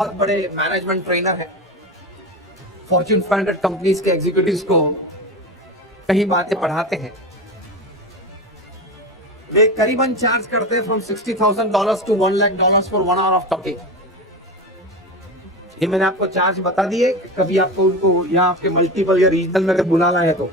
बहुत बड़े management trainer हैं, फॉर्च्यून 500 कंपनीज के एग्जीक्यूटिव्स को कई बातें पढ़ाते हैं। वे करीबन चार्ज करते हैं from $60,000 to $1 lakh for 1 hour of talking. ये मैंने आपको चार्ज बता दिए, कभी आपको उनको यहाँ आपके मल्टीपल या रीजनल में अगर बुलाना है तो।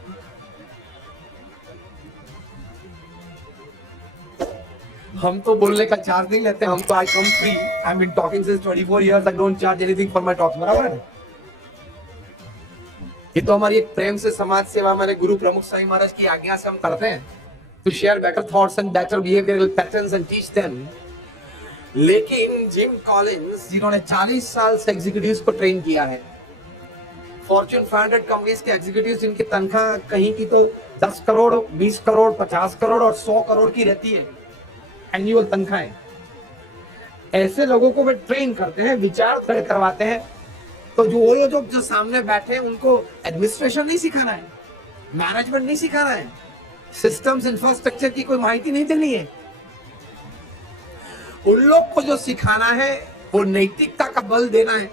हम तो बोलने का चार्ज नहीं लेते, हम तो I come free, I am been talking since 24 years, I don't charge anything for my talks, बराबर है। ये तो हमारी एक प्रेम से समाज सेवा हमारे गुरु प्रमुख साईं महाराज की आज्ञा से हम करते हैं, to share better thoughts and better behavioural patterns and teach them. लेकिन जिम कॉलिंस जिन्होंने 40 साल से एग्जीक्यूटिव्स को ट्रेन किया है, फॉर्च्यून 500 कंपनीज के एग्जीक्यूटिव्स जिनकी तनख्वाह कहीं की तो 10 करोड़, 20 करोड़, 50 करोड़ और 100 करोड़ की रहती है एनुअल तनख्वाहें, ऐसे लोगों को वे ट्रेन करते हैं, विचार खड़े करवाते हैं। तो जो वो लोग जो सामने बैठे हैं उनको एडमिनिस्ट्रेशन नहीं सिखाना है, मैनेजमेंट नहीं सिखाना है, सिस्टम्स इंफ्रास्ट्रक्चर की कोई माहिती नहीं देनी है। उन लोग को जो सिखाना है वो नैतिकता का बल देना है,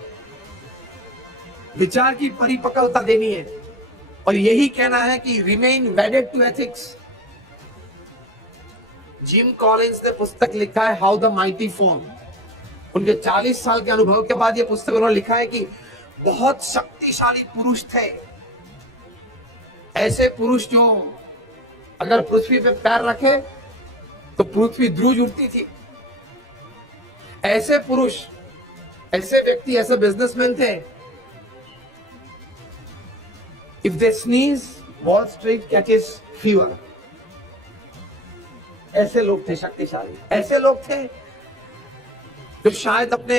विचार की परिपक्वता देनी है, और यही कहना है कि remain wedded to ethics. Jim Collins ने पुस्तक लिखा है हाउ द माइटी फॉर्म। उनके 40 साल के अनुभव के बाद यह पुस्तक उन्होंने लिखा है कि बहुत शक्तिशाली पुरुष थे, ऐसे पुरुष जो अगर पृथ्वी पे पैर रखे तो पृथ्वी ध्रुज उठती थी। ऐसे पुरुष, ऐसे व्यक्ति, ऐसे बिजनेसमैन थे, if they sneeze wall street catches fever. ऐसे लोग थे शक्तिशाली, ऐसे लोग थे जो शायद अपने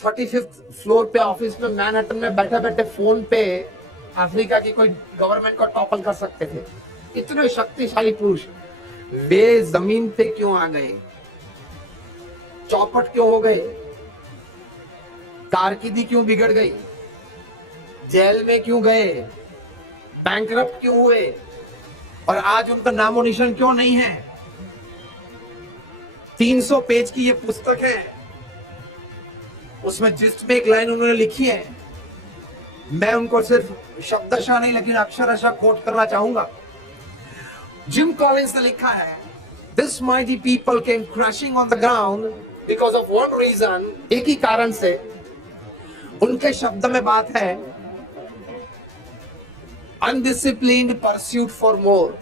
35th फ्लोर पे ऑफिस में मैनहट्टन में बैठे बैठे फोन पे अफ्रीका की कोई गवर्नमेंट को टॉपल कर सकते थे। इतने शक्तिशाली पुरुष वे जमीन पे क्यों आ गए, चौपट क्यों हो गए, कारकिर्दी क्यों बिगड़ गई, जेल में क्यों गए, बैंकरप्ट क्यों हुए, और आज उनका नामो निशान क्यों नहीं है। 300 पेज की ये पुस्तक है, उसमें जिस्ट में एक लाइन उन्होंने लिखी है, मैं उनको सिर्फ शब्दशः नहीं लेकिन अक्षरशः कोट करना चाहूंगा। जिम कॉलिंस ने लिखा है, this mighty people came crashing on the ground because of one reason. एक ही कारण से, उनके शब्द में बात है, अनडिसिप्लिन्ड परस्यूट फॉर मोर।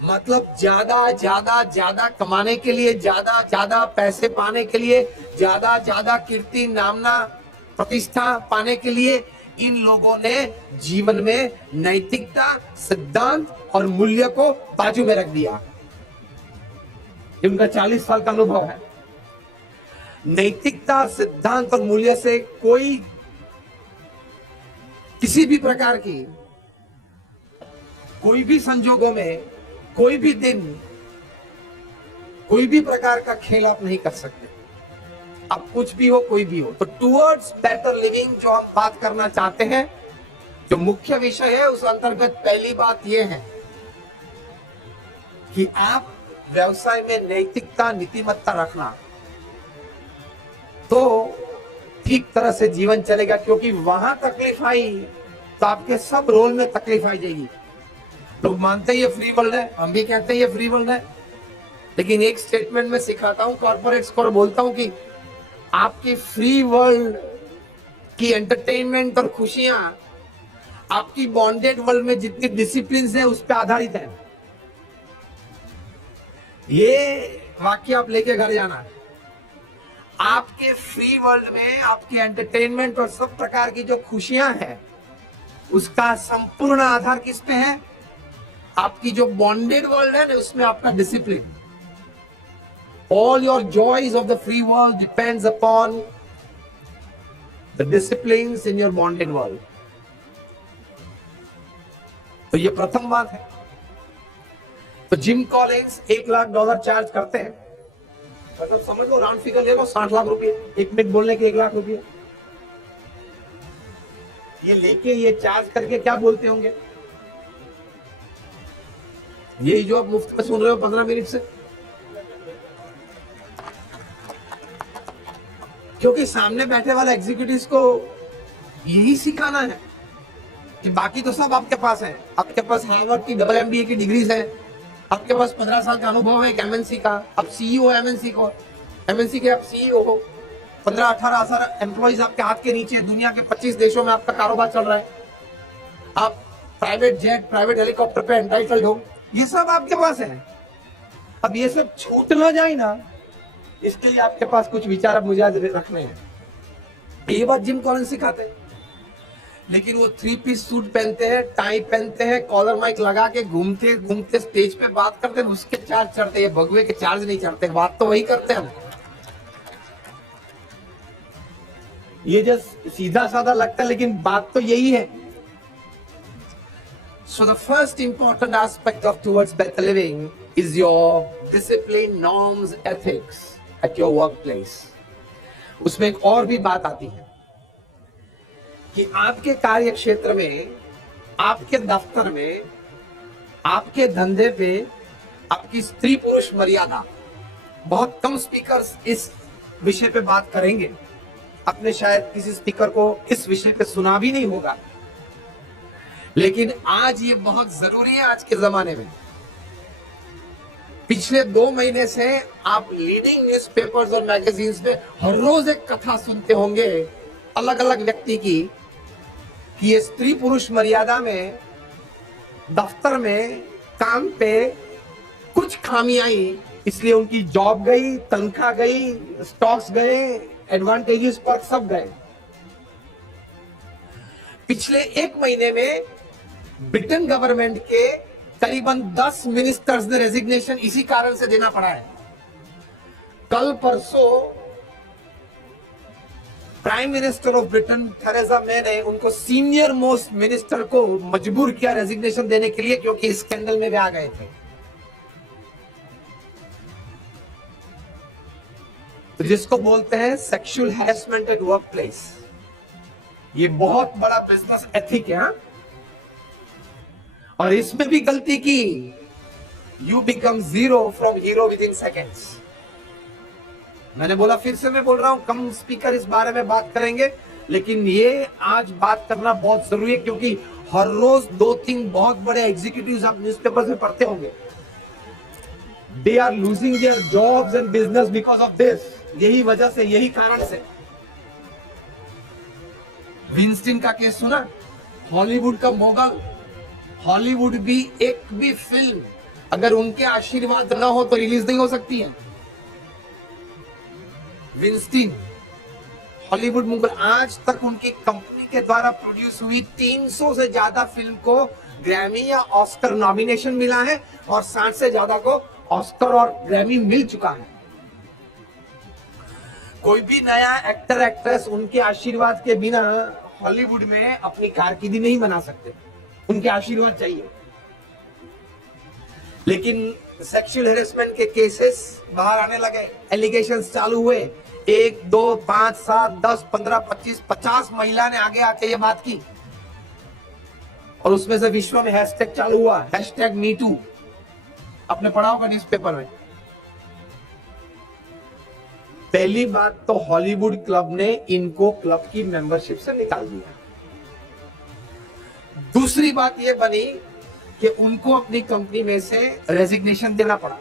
मतलब ज्यादा ज्यादा ज्यादा कमाने के लिए, ज्यादा ज्यादा पैसे पाने के लिए, ज्यादा ज्यादा कीर्ति, नामना, प्रतिष्ठा पाने के लिए इन लोगों ने जीवन में नैतिकता, सिद्धांत और मूल्य को बाजू में रख दिया। उनका 40 साल का अनुभव है। नैतिकता, सिद्धांत और मूल्य से कोई किसी भी प्रकार की, कोई भी संजोगों में, कोई भी दिन, कोई भी प्रकार का खेल आप नहीं कर सकते। अब कुछ भी हो, कोई भी हो, तो टुवर्ड्स बेटर लिविंग जो हम बात करना चाहते हैं, जो मुख्य विषय है, उस अंतर्गत पहली बात यह है कि आप व्यवसाय में नैतिकता, नीतिमत्ता रखना, तो ठीक तरह से जीवन चलेगा। क्योंकि वहां तकलीफ आई तो आपके सब रोल में तकलीफ आ जाएगी। लोग मानते हैं ये फ्री वर्ल्ड है, हम भी कहते हैं ये फ्री वर्ल्ड है, लेकिन एक स्टेटमेंट में सिखाता हूं कॉर्पोरेट्स को और बोलता हूं कि आपकी फ्री वर्ल्ड की एंटरटेनमेंट और खुशियां आपकी बॉन्डेड वर्ल्ड में जितनी डिसिप्लिन है उस पर आधारित है। ये वाक्य आप लेके घर जाना। आपके फ्री वर्ल्ड में आपकी एंटरटेनमेंट और सब प्रकार की जो खुशियां हैं, उसका संपूर्ण आधार किस पे है? आपकी जो बॉन्डेड वर्ल्ड है ना, उसमें आपका discipline. All your joys of the free world depends upon the disciplines in your bonded world. तो ये प्रथम बात है। तो जिम कॉलिंस $1 लाख चार्ज करते हैं, मतलब समझ लो, राउंड फिगर ले लो, 60 लाख रुपए, 1 मिनट बोलने के 1 लाख रुपए। ये लेके, ये चार्ज करके क्या बोलते होंगे? यही जो आप मुफ्त में सुन रहे हो 15 मिनट से। क्योंकि सामने बैठे वाले एग्जीक्यूटिव्स को यही सिखाना है कि बाकी तो सब आपके पास है। आपके पास हार्वर्ड की डबल MBA की डिग्रीज है, आपके पास 15 साल का अनुभव है एमएनसी का, आप सीईओ एमएनसी के आप सीईओ हो, 15-18 हजार एम्प्लॉइज आपके हाथ के नीचे, दुनिया के 25 देशों में आपका कारोबार चल रहा है, आप प्राइवेट जेट प्राइवेट हेलीकॉप्टर पे एंटाइटल्ड हो, ये सब आपके पास है। अब ये सब छूट ना जाए ना, इसके लिए आपके पास कुछ विचार अब मुझे आज रखने हैं। ये बात जिम कॉलिंस सिखाते हैं, लेकिन वो 3 पीस सूट पहनते हैं, टाई पहनते हैं, कॉलर माइक लगा के घूमते घूमते स्टेज पे बात करते हैं, उसके चार्ज चढ़ते हैं, भगवे के चार्ज नहीं चढ़ते। बात तो वही करते हैं। ये जो सीधा साधा लगता है, लेकिन बात तो यही है। So the first important aspect of towards better living is your discipline, norms, ethics at your workplace. उसमें एक और भी बात आती है कि आपके कार्य क्षेत्र में, आपके दफ्तर में, आपके धंधे पे आपकी स्त्री पुरुष मर्यादा। बहुत कम स्पीकर्स इस विषय पे बात करेंगे, आपने शायद किसी स्पीकर को इस विषय पे सुना भी नहीं होगा, लेकिन आज ये बहुत जरूरी है आज के जमाने में। पिछले 2 महीने से आप लीडिंग न्यूज़पेपर्स और मैगजीन्स में हर रोज एक कथा सुनते होंगे अलग अलग व्यक्ति की कि ये स्त्री पुरुष मर्यादा में, दफ्तर में, काम पे कुछ खामी आई, इसलिए उनकी जॉब गई, तनख्वाह गई, स्टॉक्स गए, एडवांटेजेस पर सब गए। पिछले 1 महीने में ब्रिटेन गवर्नमेंट के करीबन 10 मिनिस्टर्स ने रेजिग्नेशन इसी कारण से देना पड़ा है। कल परसों prime minister of Britain Theresa May ने उनको सीनियर मोस्ट मिनिस्टर को मजबूर किया रेजिग्नेशन देने के लिए, क्योंकि इस स्कैंडल में वे आ गए थे। तो जिसको बोलते हैं sexual harassment at work place, ये बहुत बड़ा बिजनेस एथिक है। और इसमें भी गलती की, you become zero from hero with in seconds. मैंने बोला, फिर से मैं बोल रहा हूं, कम स्पीकर इस बारे में बात करेंगे, लेकिन ये आज बात करना बहुत जरूरी है, क्योंकि हर रोज 2-3 बहुत बड़े एग्जीक्यूटिव्स आप न्यूज़पेपर में पढ़ते होंगे, they are losing their jobs and business because of this. यही वजह से, यही कारण से। विंस्टीन का केस सुना, हॉलीवुड का मोगल। हॉलीवुड भी एक भी फिल्म अगर उनके आशीर्वाद न हो तो रिलीज नहीं हो सकती है। विंस्टीन हॉलीवुड मुगल, आज तक उनकी कंपनी के द्वारा प्रोड्यूस हुई 300 से ज्यादा फिल्म को ग्रैमी या ऑस्कर नॉमिनेशन मिला है, और 60 से ज्यादा को ऑस्कर और ग्रैमी मिल चुका है। कोई भी नया एक्टर एक्ट्रेस उनके आशीर्वाद के बिना हॉलीवुड में अपनी कारकिर्दी नहीं बना सकते, उनके आशीर्वाद चाहिए। लेकिन सेक्सुअल हैरेसमेंट के केसेस बाहर आने लगे, एलिगेशंस चालू हुए, 1, 2, 5, 7, 10, 15, 25, 50 महिला ने आगे आके ये बात की, और उसमें से विश्व में हैशटैग चालू हुआ, #MeToo। आपने पढ़ा होगा न्यूज़पेपर में। पहली बात तो हॉलीवुड क्लब ने इनको क्लब की मेंबरशिप से निकाल दिया। दूसरी बात यह बनी कि उनको अपनी कंपनी में से रेजिग्नेशन देना पड़ा।